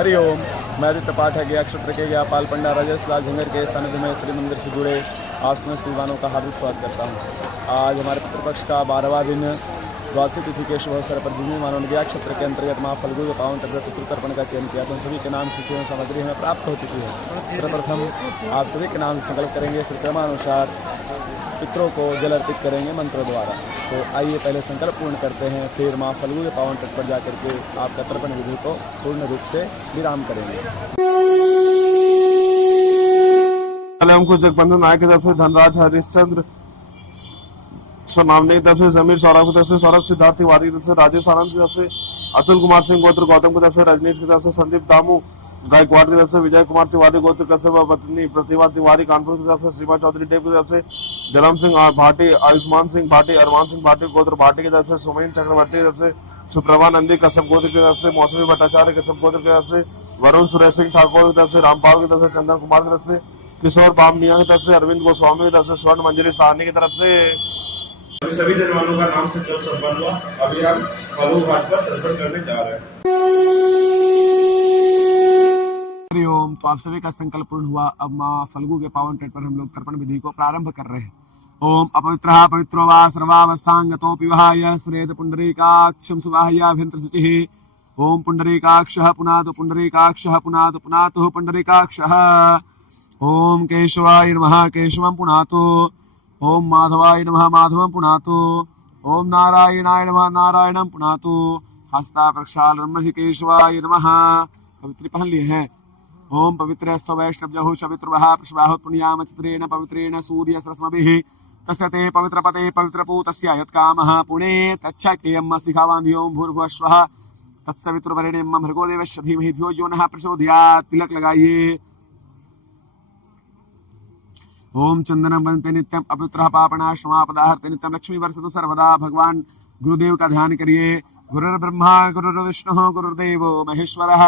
हरि ओम। मैं आदित्य पाठक अक्षत्र के पाल पंडा राजेश लाल झंगर के सानिध्य में श्री मंदिर से जुड़े आप समस्त विद्वानों का हार्दिक स्वागत करता हूँ। आज हमारे पितृपक्ष का 12वां दिन द्वादशी तिथि के शुभ अवसर पर जिन्हें मानव अक्षत्र के अंतर्गत माँ फल्गु के पावन तक पितृतर्पण का चयन किया तो सभी के नाम से जीवन सामग्री हमें प्राप्त हो चुकी है। सर्वप्रथम आप सभी के नाम से संकल्प करेंगे, फिर क्रमानुसार पितरों को जल अर्पित करेंगे मंत्रों द्वारा। तो आइए पहले संकल्प पूर्ण करते हैं, फिर माँ फल्गु के पावन तट पर जाकर के आपका तर्पण विधि को पूर्ण रूप से विराम करेंगे। हमको जगबंधन नायक की तरफ से धनराज हरिश्चंद्र स्वनामने की तरफ से जमीर सौरभ की तरफ से सौरभ सिद्धार्थ तिवारी की तरफ से राजेश आनंद की तरफ से अतुल कुमार सिंह गोत्र गौतम की तरफ से रजनीश की तरफ से संदीप दामू गायकवाड़ की तरफ से विजय कुमार तिवारी गोत्र कश्यप पत्नी प्रतिभा तिवारी कानपुर की तरफ से सीमा चौधरी टेप की तरफ से धर्म सिंह भाटी आयुष्मान सिंह भाटी अरमान सिंह भाटी गोत्र भाटी की तरफ से सुमेन चक्रवर्ती की तरफ से सुप्रभा नंदी कश्यप गोत्र की तरफ से मौसमी भट्टाचार्य कश्यप गोत्र की तरफ से वरुण सुरेश सिंह ठाकुर की तरफ से रामपाल की तरफ से चंदन कुमार की तरफ से किशोर पाम मियां की तरफ से अरविंद गोस्वामी की तरफ से स्वर्ण मंजरी साहनी की तरफ से सभी जजमानों का नाम से जब संपन्न हुआ। अभी हम फल्गु घाट पर तर्पण करने जा रहे हैं। हरिओम। तो आप सभी का संकल्प पूर्ण हुआ। अब माँ फल्गु के पावन तट पर हम लोग तर्पण विधि को प्रारंभ कर रहे हैं। ओम अपवित्रः पवित्रो वा सर्वावस्थांगतोऽपि वहाय स्मरेत पुंडरीकाक्षं सुवाह्याभ्यंतर शुचिः। ओम पुंडरीकाक्षः पुनातु पुंडरीकाक्षः पुनातु पुनातु पुंडरीकाक्षः। ओम केशवाय नमः केशवं पुनातु। ओम माधवाय नमः माधवं पुनातु। ओम नारायणाय नमः नारायणं पुनातु। हस्ता प्रक्षालनं केशवाय नमः। पवित्र पहन लिए हैं। ओम पवित्रस्तु वैष्णव्यः पवित्रवः प्रश्वाहुः पुण्याम चित्रेण पवित्रेण सूर्यसरस्मभिः तस्य ते पवित्रपते पवित्रपूतस्य यत्कामः पुणे तच्छक्रियं शिखावान्धियों भूर्भुवस्वः तत्सवितुर्वरेण्यं भर्गो देवस्य धीमहि धियो यो नः प्रचोदयात्। तिलक लगाइए। ओम चंदनम वंदते नित्यम अपवित्रः पापनाशमापदाहर्ते नित्यम लक्ष्मी वर्षतु सर्वदा। भगवान गुरुदेव का ध्यान करिए। गुरुर्ब्रह्मा गुरुर्विष्णुः गुरुर्देवो महेश्वरः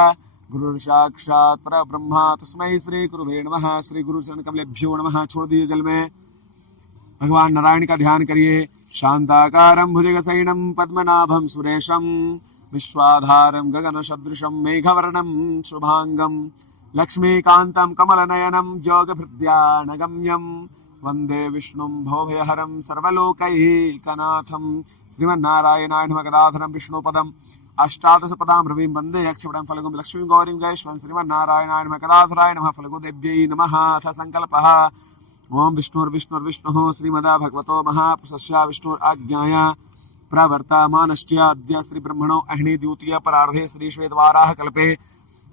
गुरुर्साक्षात् परब्रह्म तस्मै श्री गुरुवे नमः। श्री गुरु चरण कमलेभ्यो नमः। छोड़ दीजिए जल में। भगवान नारायण का ध्यान करिए। शांताकारं भुजगशयनं पद्मनाभं सुरेशं विश्वाधारं गगनसदृशं मेघवर्णं शुभांगं लक्ष्मीकान्तं कमलनयनं जोगभृद्यानगम्यं वन्दे विष्णुं भवभयहरं सर्वलोकैकनाथं। श्रीमन्नारायणाय नमः। गदाधरं विष्णुपदम् अष्टादशपदां रविं वन्दे यक्षपदं फल्गुं लक्ष्मीं गौरीं गैश्वं। श्रीमन्नारायणाय नमः। गदाधराय नमः। फल्गुदेव्यै नमः। अथ संकल्पः। ओम विष्णुर्विष्णुर्विष्णुः श्रीमदा भगवतो महापुरुषस्य विष्णुराज्ञाया प्रवर्तमानश्च अद्य श्रीब्रह्मणो अह्नि द्वितीय परार्धे श्रीश्वेतवाराह कल्पे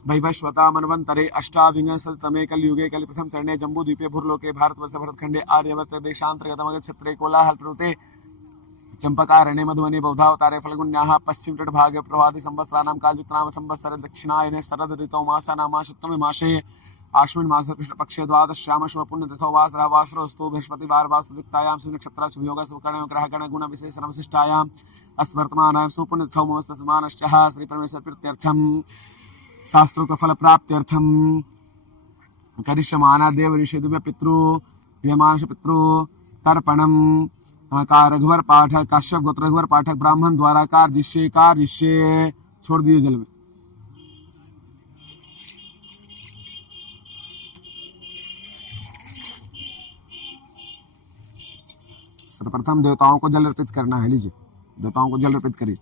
वैवस्वता मन्वन्तरे अष्टाविंशतितमे कलयुगे कलिप्रथम चरणे जम्बूद्वीपे भूर्लोके भारतवर्ष भरतखंडे आर्यवर्त देशान्तर्गतमगध क्षेत्रे कोलाहल प्रवृत्ते चंपकारण्ये मधुबनी बौद्धावतारे फल्गुन्याः पश्चिम तट भागे प्रभाति संवत्सराणां कालयुक्तानां संवत्सर दक्षिणायने शरद ऋतौ मासानां सप्तमे मासे आश्विन मास कृष्ण पक्षे द्वादश्याम शुभ पुण्य तिथौ वासरः वासरोऽस्तु बृहस्पतिवार वासयुक्तायां शुभनक्षत्र शुभयोग शुभकर्ण ग्रह गण गुण विशेषण विशिष्टायां अस्वर्तमानां सुपुण्य तिथौ ममस्तस्मानश्च श्री परमेश्वर प्रीत्यर्थं शास्त्रों का फल प्राप्त्यर्थम करिष्यमाना देव ऋषि दिव्य पितृ यमांश पितृ तर्पणम का रघुवर पाठक काश्यप गोत्र रघुवर पाठक ब्राह्मण द्वारा कार्य छोड़ दिए जल में। सर्वप्रथम देवताओं को जल अर्पित करना है। लीजिए देवताओं को जल अर्पित करिए।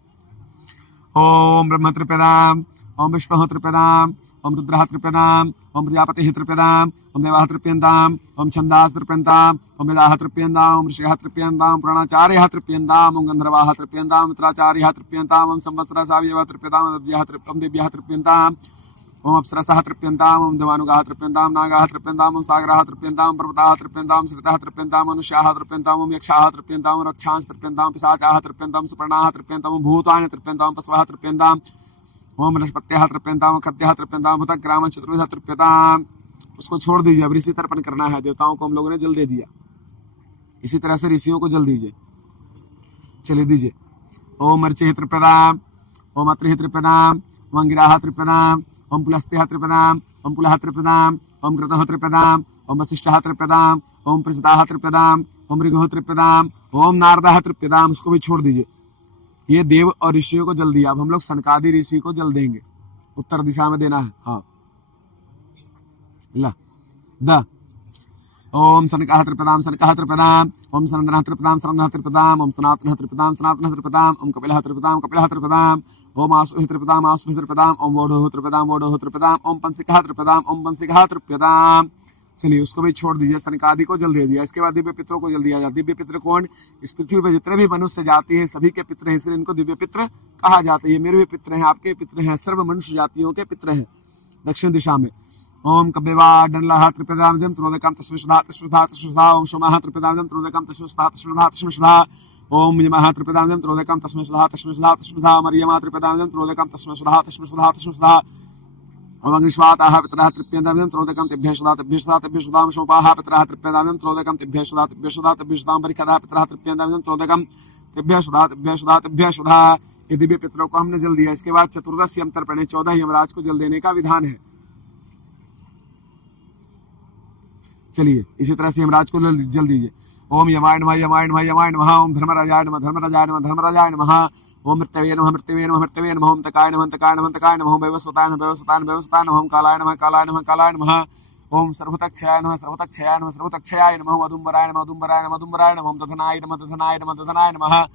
ओम ब्रह्म त्रिपदाम ओम विष्णु त्रिपदाम ओम रुद्रः त्रिपदाम ओम प्रजापतिः त्रिपदाम ओम देवाः तृप्यन्ताम ओम छन्दाः तृप्यन्ताम ओम वेदाः तृप्यन्ताम ओम ऋषयः तृप्यन्ताम पुराणाचार्याः तृप्यन्ताम ओम गन्धर्वाः तृप्यन्ताम मित्राचार्याः तृप्यन्ताम ओम संवत्सरः सावयवः तृप्यन्ताम ओम देव्याः तृप्यन्ताम ओम अप्सरसः तृप्यन्ताम ओम देवानुगाः तृप्यन्ताम नागाः तृप्यन्ताम ओम सागराः तृप्यन्ताम पर्वताः तृप्यन्ताम श्रिताः तृप्यन्ताम मनुष्याः तृप्यन्ताम ओम यक्षाः तृप्यन्ताम रक्षांस् तृप्यन्ताम पिशाचाः तृप्यन्ताम सुपर्णाः तृप्यन्ताम भूतानि तृप्यन्ताम पशवः तृप्यन्ताम ओम बृहस्पत्याः तृप्यन्ताम खद्यः तृप्यन्ताम भूतग्रामं चतुर्विधः तृप्यताम। उसको छोड़ दीजिए। अब ऋषि तर्पण करना है। देवताओं को हम लोगों ने जल दे दिया। इसी तरह से ऋषियों को जल दीजिए। चलिए दीजिए। ओम अर्चिः तृप्यताम ओम अत्रिः तृप्यताम ओम अंगिराः तृप्यताम ओम पुलस्त्यः तृप्यताम ओम पुलः तृप्यताम ओम कृतः तृप्यताम ओम वसिष्ठः तृप्यताम ओम प्रसिताः तृप्यताम ओम ऋगुः तृप्यताम ओम नारदः तृप्यताम। उसको भी छोड़ दीजिए। ये देव और ऋषियों को जल दिया। अब हम लोग सनकादि ऋषि को जल देंगे। उत्तर दिशा में देना है। हाँ ला द ओम सनकाह त्रिपदाम सनकाह त्रिपदाम, ओम सनंदनः त्रिपदाम सनंदनः त्रिपदाम, ओम सनातनः त्रिपदाम सनातनः त्रिपदाम, ओम कपिलः त्रिपदाम कपिलः त्रिपदाम, ओम आसुरः त्रिपदाम आसुरः त्रिपदाम, ओम वोढुः त्रिपदाम वोढुः त्रिपदाम, ओम पंसिकः त्रिपदाम ओम पंसिकः त्रिपदाम। चलिए उसको भी छोड़ दीजिए, सनकादि को जल दे दिया। इसके बाद दिव्य पितरों को जल दिया जाए। दिव्य पित्र कौन? इस पृथ्वी पर जितने भी मनुष्य जाति है सभी के पित्र हैं, इसलिए इनको दिव्य पित्र कहा जाता है। ये मेरे भी पित्र हैं, आपके पित्र हैं, सर्व मनुष्य जातियों के पित्र हैं। दक्षिण दिशा में ओम कपिवा डंडलः त्रिपदाम त्रोदकम तस्मै सुधा तस्मै सुधा तस्मै सुधा, ओम सोमः त्रिपदाम त्रोदकम तस्मै सुधा तस्मै सुधा तस्मै सुधा, ओम यमः त्रिपदाम त्रोदकम तस्मै सुधा तस्मै सुधा तस्मै सुधा, मरियमा त्रिपदाम त्रोदकम तस्मै सुधा तस्मै सुधा तस्मै सुधा, ओम अग्निश्वाताः पितरः तृप्यन्तं त्रोदकं तेभ्यः सुधा तेभ्यः सुधा तेभ्यः सुधां, शोपाः पितरः तृप्यन्तं त्रोदकं तेभ्यः सुधा तेभ्यः सुधा तेभ्यः सुधां, परिखदः पितरः तृप्यन्तं त्रोदकं तेभ्यः सुधा तेभ्यः सुधा तेभ्यः सुधा। ये दिव्य पितरों को हमने जल दिया। इसके बाद चतुर्दश यम तर्पण, 14 यमराज को जल देने का विधान है। चलिए इसी तरह से यमराज को जल दीजिए। ओम यमाय नमः यमाय नमः यमाय नमः, ओम धर्मराजाय नमः धर्मराजाय नमः धर्मराजाय नमः, ओम मृत्यवे नमः मृत्यवे नमः मृत्यवे नमः, ओम तकाय नमः तकाय नमः तकाय नमः, ओम वैवस्वताय नमः वैवस्वताय नमः वैवस्वताय नमः, ओम कालाय नमः कालाय नमः कालाय नमः, ओम सर्वतक्षयाय नमः सर्वतक्षयाय नमः सर्वतक्षयाय नमः, ओम अदुम्बराय नमः अदुम्बराय नमः अदुम्बराय नमः, ओम दधनाय नमः दधनाय नमः दधनाय नमः,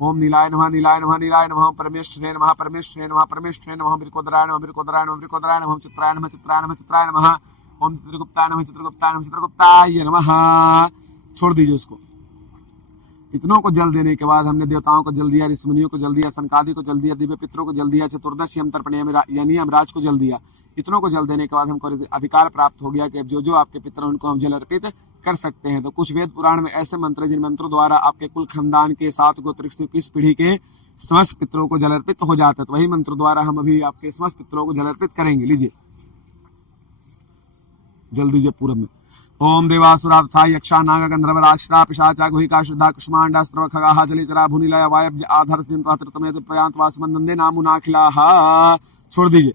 ओम नीलाय नमः नीलाय नमः नीलाय नमः, ओम परमेश्वरे नमः परमेश्वरे नमः परमेश्वरे नमः, ओम बिरकोदराय नमः बिरकोदराय नमः बिरकोदराय नमः, ओम चित्राय नमः चित्राय नमः चित्राय नमः, ओम चित्रगुप्ताय नमः चित्रगुप्ताय नमः चित्रगुप्ताय नमः। छोड़ दीजिए उसको। इतनों को जल देने के बाद हमने देवताओं को जल दिया, ऋषिमुनियों को जल दिया, सनकादि को जल दिया, दिव्य पितरों को जल दिया, चतुर्दश यम तर्पण यानी यमराज को जल दिया। इतनों को जल देने के बाद हमको अधिकार प्राप्त हो गया कि अब जो जो आपके पितर हैं उनको हम जल अर्पित कर सकते हैं। तो कुछ वेद पुराण में ऐसे मंत्र जिन मंत्रों द्वारा आपके कुल खानदान के 7 गोत्र 21 पीढ़ी के समस्त पितरों को जल अर्पित हो जाता है। तो वही मंत्र द्वारा हम अभी आपके समस्त पितरों को जल अर्पित करेंगे। लीजिए जल दीजिए पूर्व में। ओम देवासुरा तथा यक्षा नाग गंधर्व राक्षसा पिशाचा गुहिका शुद्धा कुष्मांडा स्त्रव खगाः जलेचरा भूनिलय वायव्य आधर जिन्त्वा तृतमेत प्रयांत वासमंदे नामुनाखिलाः। छोड़ दीजिए।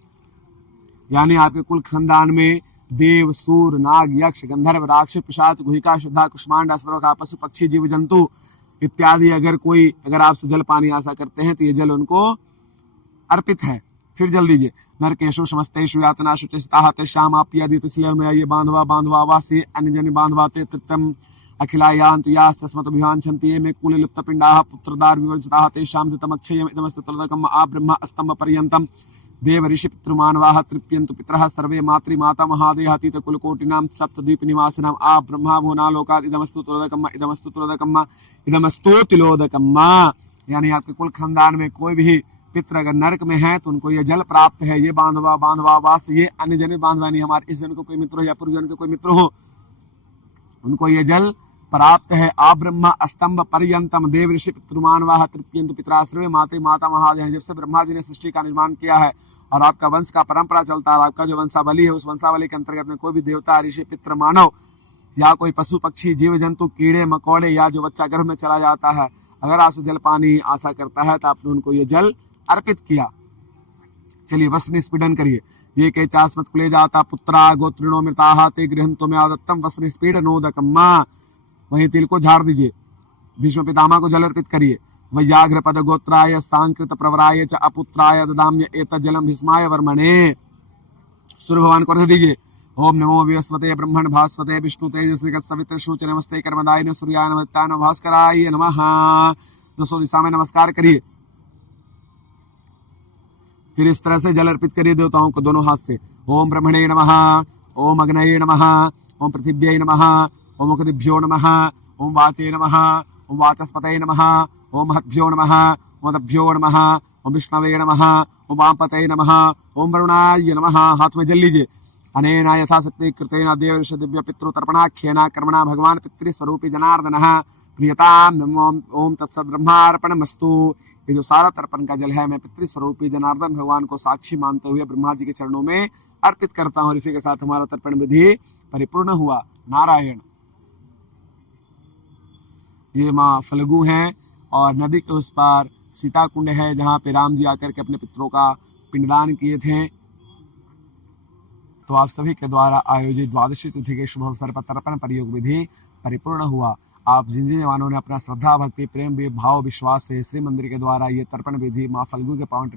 यानी आपके कुल खानदान में देव सूर नाग यक्ष गंधर्व राक्षस पिशाच गुहिका शुद्धा कुष्मांडा स्त्रव खा पशु पक्षी जीव जंतु इत्यादि अगर आपसे जल पानी आशा करते हैं तो ये जल उनको अर्पित है। फिर जल दीजिए। नरकेशु समस्तेषु यातनाषु चिस्ताः तेषाम् आप्यादित, इसलिए मैं ये बांधवा बांधवा वासी अन्य जन बांधवा ते तृप्तम अखिलायान्तु यास्मत अभिवांछन्ति ये मे कुल लिप्त पिंडाः पुत्रदार विवर्जिताः तेषां द्वितमक्षयम् इदमस्तु तदकम् आ ब्रह्म स्तंभ पर्यन्तम् देव ऋषि पितृमानवाः तृप्यन्तु पितरः सर्वे मातृमाता महादेहातीत कुलकोटिनां सप्तद्वीप निवासिनाम् आ ब्रह्मा भुवनालोकात् इदमस्तु तुलोदकम् इदमस्तु तुलोदकम् इदमस्तु तिलोदकम्। यानी आपके कुल खानदान में कोई भी पित्र अगर नरक में है तो उनको ये जल प्राप्त है। ये बांधवा बांधवा वास ये अन्य जन बांधवा नहीं, हमारे इस जन को कोई मित्र हो या पूर्व जन के कोई मित्र हो उनको ये जल प्राप्त है। आ ब्रह्मा स्तंभ पर्यंतम देव ऋषि पितृमानवाः तृप्यन्तु पितराश्रय मातृ माता महादेव। जब से ब्रह्मा जी ने सृष्टि का निर्माण किया है और आपका वंश का परंपरा चलता है, आपका जो वंशावली है उस वंशावली के अंतर्गत में कोई भी देवता ऋषि पितृ मानव या कोई पशु पक्षी जीव जंतु कीड़े मकोड़े या जो बच्चा गर्भ में चला जाता है, अगर आपसे जल पानी आशा करता है तो आपने उनको ये जल अर्पित किया। चलिए वस्त्र निस्पीडन करिए। ये के चास्मत कुले जाता पुत्रा गोत्रिणो मृताः ते गृहन्तो में आदत्तम वस्त्र निस्पीडनोदकम्। वहीं तिल को झाड़ दीजिए। भीष्म पितामह को जल अर्पित करिए। वैयाघ्र पद गोत्राय सांकृत प्रवराय च अपुत्राय ददाम्य एतत् जलम भीष्माय वर्मणे। सूर्य भगवान को रख दीजिए। ओम नमो विवस्वते ब्रह्मण भास्वते विष्णु तेजस्वी सवित्र शुच नमस्ते कर्मदाय सूर्याय नमस्ताय भास्कराय नमः। 200 दिशा में नमस्कार करिए। फिर इस तरह से जल अर्पित करिए देवताओं को दोनों हाथ से। ओम ब्रह्मणे नमः, ओम अग्नये नमः, ओम पृथिव्यै नमः, ओम मुखदिभ्यो नमः, ओम वाचे नमः, ओम वाचस्पतये नमः, ओम महद्भ्यो नमः, ओम दभ्यो नमः, ओम विष्णवे नमः, ओम वामपतये नमः, ओम वरुणाय नमः। हाथ में जल लीजिए। अनेन यथाशक्ति कृतेन देव ऋषि दिव्य पितृतर्पणाख्येन कर्मणा भगवान पितृस्वरूपी जनार्दनः प्रियताम नमो ओम तत्सत् ब्रह्मार्पणमस्तु। ये जो सारा तर्पण का जल है मैं पितृस्वरूपी जनार्दन भगवान को साक्षी मानते हुए ब्रह्मा जी के चरणों में अर्पित करता हूँ। इसी के साथ हमारा तर्पण विधि परिपूर्ण हुआ। नारायण। ये माँ फल्गु हैं और नदी के उस पार सीता कुंड है जहाँ पे राम जी आकर के अपने पितरों का पिंडदान किए थे। तो आप सभी के द्वारा आयोजित द्वादशी तिथि के शुभ अवसर पर तर्पण प्रयोग विधि परिपूर्ण हुआ। आप जिन जिन जवानों ने अपना श्रद्धा भक्ति प्रेम भाव विश्वास से श्री मंदिर के द्वारा ये तर्पण विधि माँ फल्गु के पावन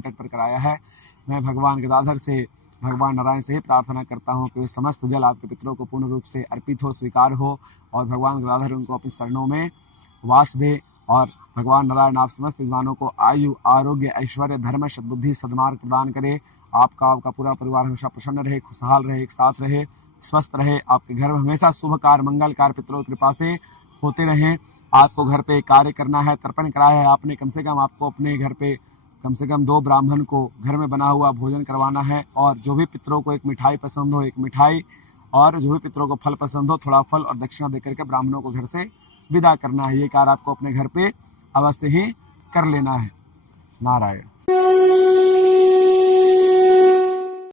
तट पर कराया है, मैं भगवान गदाधर से भगवान नारायण से ही प्रार्थना करता हूँ कि वे समस्त जल आपके पितरों को पूर्ण रूप से अर्पित हो, स्वीकार हो और भगवान गदाधर उनको अपनी शरणों में वास दे और भगवान नारायण आप समस्त जवानों को आयु आरोग्य ऐश्वर्य धर्म सद्बुद्धि सद्मार्ग प्रदान करे। आपका पूरा परिवार हमेशा प्रसन्न रहे, खुशहाल रहे, एक साथ रहे, स्वस्थ रहे। आपके घर में हमेशा शुभ कार्य मंगल कार्य पितरों की कृपा से होते रहें। आपको घर पे कार्य करना है, तर्पण कराया है आपने, कम से कम आपको अपने घर पे कम से कम 2 ब्राह्मण को घर में बना हुआ भोजन करवाना है और जो भी पितरों को एक मिठाई पसंद हो एक मिठाई और जो भी पितरों को फल पसंद हो थोड़ा फल और दक्षिणा देकर के ब्राह्मणों को घर से विदा करना है। ये कार्य आपको अपने घर पे अवश्य ही कर लेना है। नारायण।